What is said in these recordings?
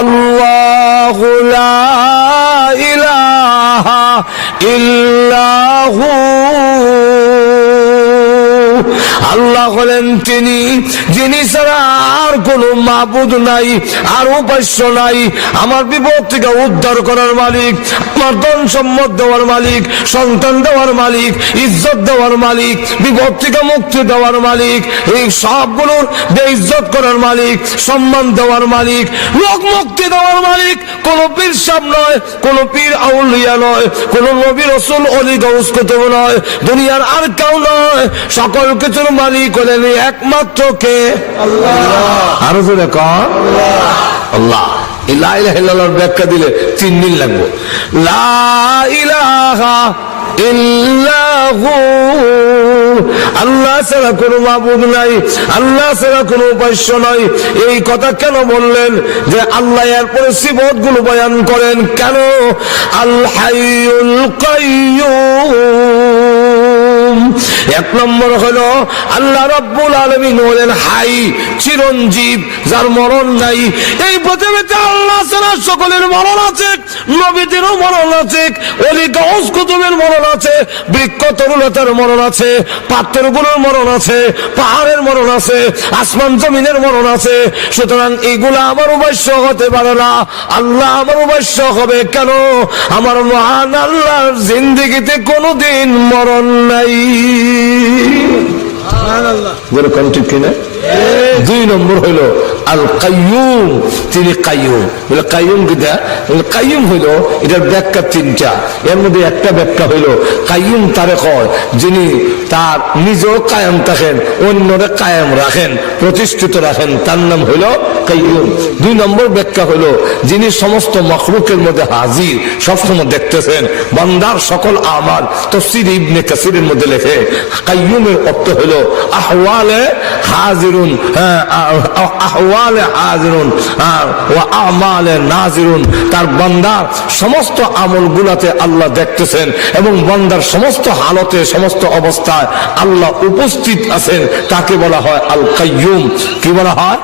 আল্লাহু লা ইলাহা ইল্লাহু, আল্লাহ হলেন তিনি যিনি ছাড়া আর কোনো মাবুদ নাই, আর উপাস্য নাই। আমার বিপদ থেকে উদ্ধার করার মালিক, আমার ধন সম্পদ দেওয়ার মালিক, সন্তান দেওয়ার মালিক, ইজ্জত দেওয়ার মালিক, বিপদ থেকে মুক্তি দেওয়ার মালিক, এই সবগুলোর বেইজ্জত করার মালিক, সম্মান দেওয়ার মালিক, লোক মুক্তি দেওয়ার মালিক। কোন পীর সাহেব নয়, কোন পীর আউলিয়া নয়, কোন নবী রাসূল ওলি গাউস কুতুব নয়, দুনিয়ার আর কেউ নয়। সকল কিছুর মালিক হলেন একমাত্র কে? আল্লাহ। আরো জোরে কর আল্লাহ। লা ইলাহা ইল্লাল্লাহর ব্যাখ্যা দিলে 3 দিন লাগবে। লা ইলাহা ইল্লাহু, আল্লাহ ছাড়া কোনো মাবুদ নাই, আল্লাহ ছাড়া কোনো উপাস্য নাই। এই কথা কেন বললেন? যে আল্লাহ এরপরে সিফাত গুলো বয়ান করেন কেন? আল হাইয়ুল কাইয়ুম। এক নম্বর হলো আল্লাহ রাব্বুল আলামিন হলেন হাই, চিরঞ্জীব, যার মরণ নাই। এই পৃথিবীতে আল্লাহ ছাড়া সকলের মরণ আছে, নবীদেরও মরণ আছে, ওলি গাউস কুতুবের মরণ আছে, বৃক্ষ তরুলতার মরণ আছে, পাত্রগুলোর মরণ আছে, পাহাড়ের মরণ আছে, আসমান জমিনের মরণ আছে। সুতরাং এইগুলা আমার উপাস্য হতে পারে না। আল্লাহ আমার উপাস্য হবে কেন? আমার মহান আল্লাহর জিন্দেগিতে কোনোদিন মরণ নাই। ঠিক কিনা? 2 নম্বর হইল আল কাইয়ুম, তিনি কাইয়ুম। বলে কাইয়ুম কিটা? কাইয়ুম হইল এটার ব্যাখ্যা 3টা। এর মধ্যে একটা ব্যাখ্যা হইল কাইয়ুম তারে কয় যিনি তার নিজেও কায়েম থাকেন, অন্যরে কায়েম রাখেন, প্রতিষ্ঠিত রাখেন, তার নাম হইল কাইয়ুম। 2 নম্বর ব্যাখ্যা হইল যিনি সমস্ত মখলুকের মধ্যে হাজির, সবসময় দেখতেছেন বান্দার সকল আমাল। তাফসীর ইবনে কাসিরের মধ্যে লেখে কাইয়ুমের অর্থ হইল আহওয়ালে হাজিরুন, আহওয়ালে হাজিরুন ওয়া আমালে নাজিরুন। তার বান্দার সমস্ত আমলগুলোতে আল্লাহ দেখতেছেন এবং বান্দার সমস্ত হালতে, সমস্ত অবস্থায় আল্লাহ উপস্থিত আছেন। তাকে বলা হয় আল কাইয়ুম। কি বলা হয়?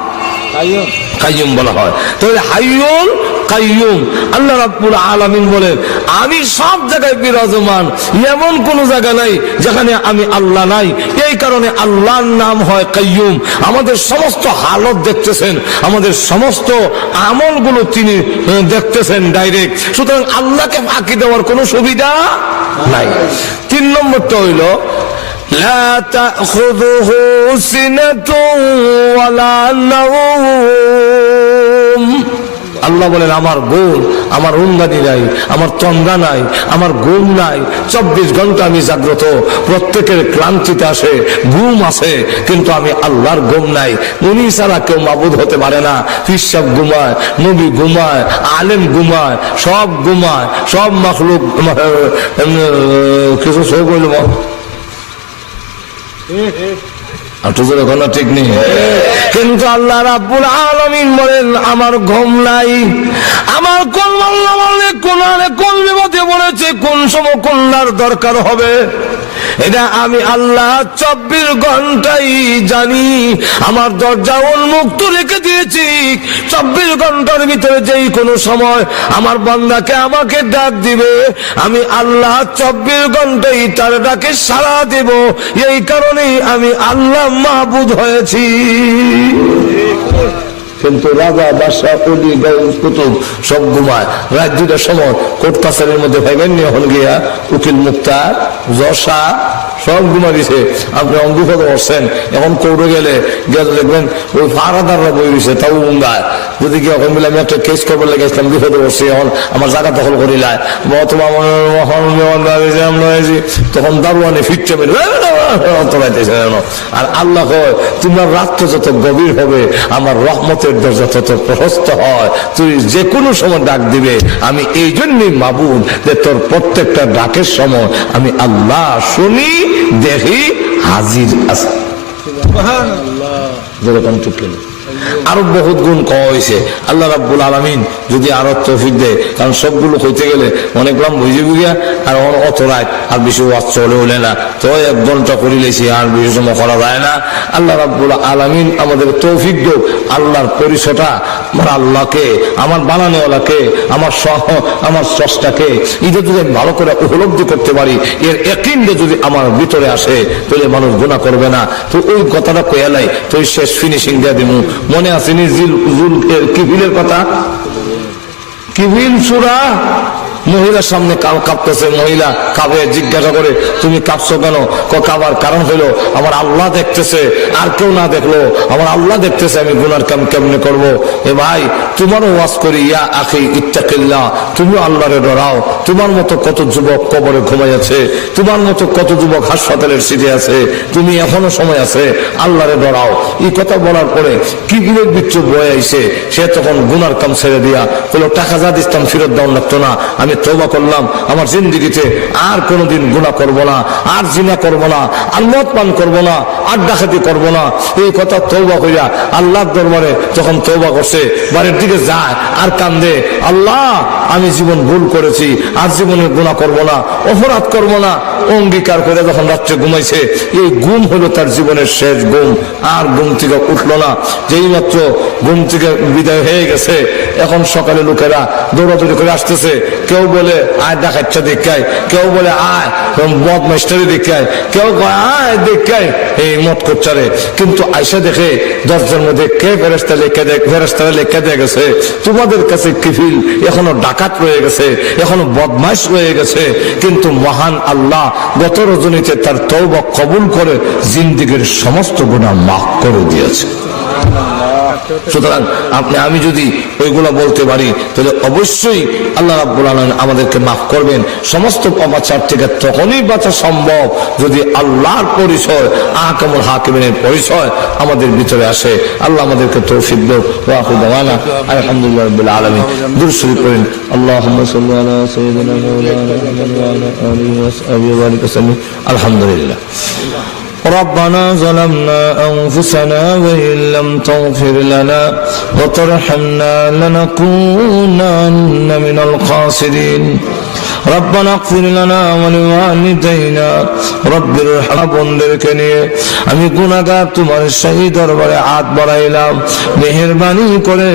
কাইয়ুম বলা হয়। তাহলে হাইয়ুল কাইয়ুম। আল্লাহ রাব্বুল আলামিন বলেন আমি সব জায়গায় বিরাজমান, এমন কোন জায়গা নাই যেখানে আমি আল্লাহ নাই। এই কারণে আল্লাহর নাম হয় কাইয়ুম। আমাদের সমস্ত হালত দেখতেছেন, আমাদের সমস্ত আমলগুলো তিনি দেখতেছেন ডাইরেক্ট। সুতরাং আল্লাহকে ফাঁকি দেওয়ার কোনো সুবিধা নাই। 3 নম্বরটা হইল লা তাখুযুহু সিনাতুন ওয়ালা নাওম। আল্লাহ বলেন আমার ঘুম, আমার উন্দানি নাই, আমার তন্দ্রা নাই, আমার ঘুম নাই। 24 ঘন্টা আমি জাগ্রত। প্রত্যেকের ক্লান্তিতে আসে, ঘুম আসে, কিন্তু আমি আল্লাহর ঘুম নাই। উনি ছাড়া কেউ মাবুদ হতে পারে না। পীর সাহেব ঘুমায়, নবী ঘুমায়, আলেম ঘুমায়, সব ঘুমায়, সব মাখলুক কিছু সব হইল ঠিক নেই। কিন্তু আল্লাহ রাব্বুল আলামিন বলেন আমার ঘুম নাই। আমার কোন আল্লাহ বলে কোন বিপদে বলেছে, কোন সময় কোনটার দরকার হবে, এটা আমি আল্লাহ 24 ঘন্টাই জানি। আমার দরজা উন্মুক্ত রেখে দিয়েছি। 24 ঘন্টার ভিতরে যেই কোনো সময় আমার বান্দাকে আমাকে ডাক দিবে, আমি আল্লাহ 24 ঘন্টাই তার ডাকে সাড়া দেব। এই কারণেই আমি আল্লাহ মাহবুদ হয়েছি। কিন্তু রাজা, বাদশা, ওলি, গাউস, কুতুব সব ঘুমায়। রাত 2টার সময় কোর্ট কাছারির মধ্যে ভাইবেন এখন গিয়া উকিল মুক্তার, জশা সব ঘুমা দিছে। আপনি অঙ্গুফত বসছেন, এখন কোর্টে গেলে দেখবেন ওই ফারাদাররা বই দিছে, তাও উঙ্গায়। যদি কি এখন বলে আমি একটা কেস করবার লেগে গেছিলাম, বিপদে বসছি, এখন আমার জায়গা দখল করিলায়, তখন দারোয়ানে ফিরতে আর আল্লাহ হয় তোমার রাত্র যত গভীর হবে আমার রহমতের দরজা তত প্রশস্ত হয়। তুই যে কোনো সময় ডাক দিবে। আমি এই জন্যই মাবুদ যে তোর প্রত্যেকটা ডাকের সময় আমি আল্লাহ শুনি, দেখি, হাজির আছে। আরো বহুত গুণ কওয়া হয়েছে। আল্লাহ রাব্বুল আলামিন যদি আরো তৌফিক দেয়, কারণ সবগুলো হইতে গেলে অনেক লাম বুঝে বুঝিয়া আর অত রাত আর বেশি ওয়াজ চলে হলে না, তো 1 ঘন্টা করিলেছি আর বেশি সময় করা যায় না। আল্লাহ রাব্বুল আলামিন আমাদের তৌফিক দেব। আল্লাহর পরিচয়টা আমার আল্লাহকে, আমার বানানোওয়ালাকে, আমার স্রষ্টাকে এটা যদি আমি ভালো করে উপলব্ধি করতে পারি, এর ইয়াকিনটা যদি আমার ভিতরে আসে, তাহলে মানুষ গুনাহ করবে না। তো ওই কথাটা কয়ালাই তো শেষ ফিনিশিং দিয়ে দিব। মনে আসেনি কিবিলের কথা? কিবিল সূরা, মহিলার সামনে কাঁপতেছে, মহিলা কাঁপে, জিজ্ঞাসা করে তুমি কাঁপছো কেন? কাঁপার কারণ হলো আমার আল্লাহ দেখতেছে, আর কেউ না দেখলো আমার আল্লাহ দেখতেছে, আমি গুনার কাম কেমনে করবো? এ ভাই, তোমারও ওয়াজ করি, ইয়া আখি ইত্তাকিল্লাহ, তুমিও আল্লাহরে ডরাও। তোমার মতো কত যুবক কবরে ঘুমাই আছে, তোমার মতো কত যুবক হাসপাতালের সিটে আছে, তুমি এখনো সময় আছে, আল্লাহরে ডরাও। এই কথা বলার পরে কি বিরোধ বিচ্ছু বয়ে আইছে, সে তখন গুনার কাম ছেড়ে দিয়া হলো টাকা যা দিতাম ফেরত দেওয়া লাগতো না, আমি তওবা করলাম, আমার জিন্দেগিতে আর কোনোদিন গুনাহ করব না, আর জিনা করব না, আর মদ পান করব না, আর ডাকাতি করব না। এই কথা তওবা কইরা আল্লাহর দরবারে যখন তওবা করছে, বাড়ির দিকে যায় আর কান্দে, আল্লাহ আমি জীবন ভুল করেছি, আর জীবনে গুনাহ করব না, অপরাধ করব না, অঙ্গীকার করে যখন রাত্রে ঘুমাইছে, এই ঘুম হলো তার জীবনের শেষ ঘুম। আর ঘুম থেকে উঠলো না। যেই মাত্র ঘুম থেকে বিদায় হয়ে গেছে, এখন সকালে লোকেরা দৌড়াদৌড়ি করে আসতেছে, কেউ বলে আয় ডাকাতটা দেখায়, কেউ বলে আয় বদমাইশটারে দেখায়, কেউ আয় দেখায় এই মত করছারে। কিন্তু আয়সা দেখে দরজার মধ্যে কে ফেরেশতা লেখা দেয়, ফেরেশতারা লেখা দিয়ে গেছে তোমাদের কাছে কিফিল এখনো ডাকাত রয়ে গেছে, এখনো বদমাইশ রয়ে গেছে, কিন্তু মহান আল্লাহ গত রজনীতে তার তওবা কবুল করে জিন্দেগীর সমস্ত গুনাহ মাফ করে দিয়েছে। সুতরাং আমি যদি ওইগুলো বলতে পারি, তাহলে অবশ্যই আল্লাহ রাব্বুল আলামিন আমাদেরকে মাফ করবেন। সমস্ত অবাচার থেকে তখনই বাঁচা সম্ভব যদি আল্লাহর পরিচয়, আহকামুল হাকিমিনের পরিচয় আমাদের ভিতরে আসে। আল্লাহ আমাদেরকে তৌফিক দাও। ওয়া আখিরু দাওয়ানা আলহামদুলিল্লাহি রাব্বিল আলামিন। দুরূদ শরীফ পড়েন। আল্লাহুম্মা সাল্লি আলা সাইয়্যিদিনা মাওলানা মুহাম্মাদ ওয়া আলা আলিহি ওয়া সাহবিহি ওয়া বারিক ওয়াসাল্লিম। আলহামদুলিল্লাহ। ربنا ظلمنا أنفسنا وإن لم تغفر لنا وترحمنا لنكونن من الخاسرين ربنا اغفر لنا ولوالدينا رب ارحمنا বন্ধুদেরকে নিয়ে আমি গুনাহগার তোমার শাহী দরবারে হাত বাড়াইলাম, মেহেরবানি করে